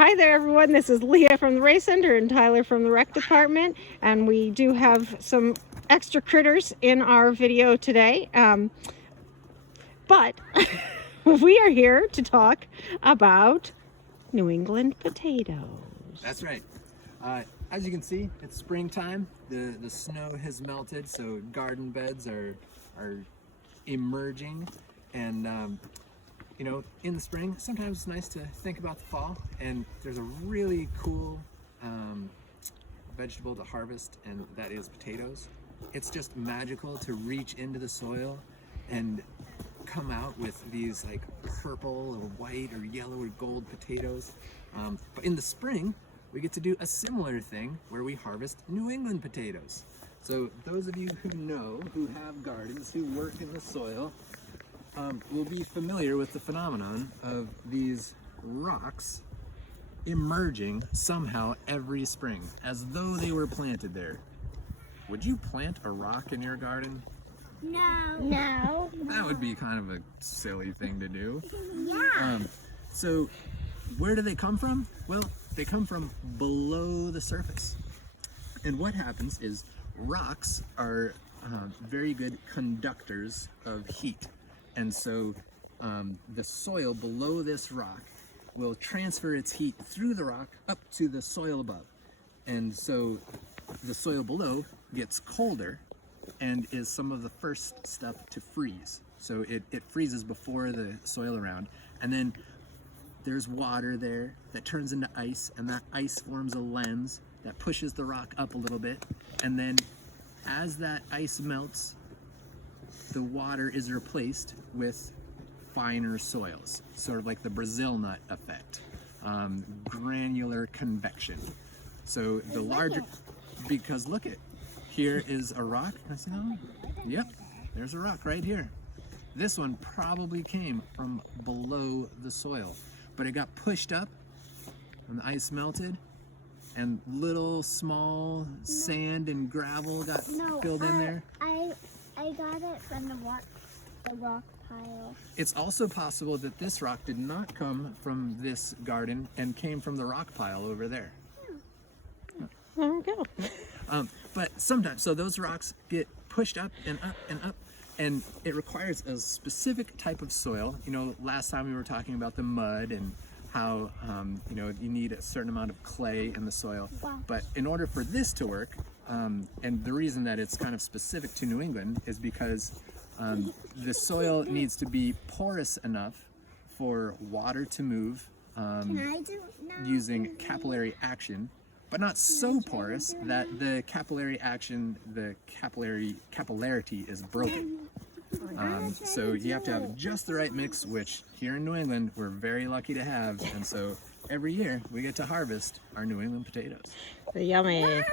Hi there, everyone. This is Leah from the Race Center and Tyler from the Rec Department, and we do have some extra critters in our video today. But we are here to talk about New England potatoes. That's right. As you can see, it's springtime. The snow has melted, so garden beds are emerging, and you know, in the spring, sometimes it's nice to think about the fall. And there's a really cool vegetable to harvest, and that is potatoes. It's just magical to reach into the soil and come out with these like purple or white or yellow or gold potatoes. But in the spring, we get to do a similar thing where we harvest New England potatoes. So those of you who know, who have gardens, who work in the soil, will be familiar with the phenomenon of these rocks emerging somehow every spring, as though they were planted there. Would you plant a rock in your garden? No. No. That would be kind of a silly thing to do. Yeah. So where do they come from? Well, they come from below the surface. And what happens is rocks are very good conductors of heat. And so the soil below this rock will transfer its heat through the rock up to the soil above. And so the soil below gets colder and is some of the first stuff to freeze. So it freezes before the soil around, and then there's water there that turns into ice, and that ice forms a lens that pushes the rock up a little bit, and then as that ice melts, the water is replaced with finer soils, sort of like the Brazil nut effect, granular convection. So the larger, because look at, here is a rock. Can I see that one? Yep, there's a rock right here. This one probably came from below the soil, but it got pushed up when the ice melted, and little small sand and gravel got filled in there. I got it from the rock pile. It's also possible that this rock did not come from this garden and came from the rock pile over there. There we go. But sometimes, so those rocks get pushed up and up and up, and it requires a specific type of soil. You know, last time we were talking about the mud and how, you know, you need a certain amount of clay in the soil. Wow. But in order for this to work, and the reason that it's kind of specific to New England is because the soil needs to be porous enough for water to move using capillary action, but not so porous that the capillary action, the capillarity is broken. So you have to have just the right mix, which here in New England, we're very lucky to have. And so every year we get to harvest our New England potatoes. Yummy.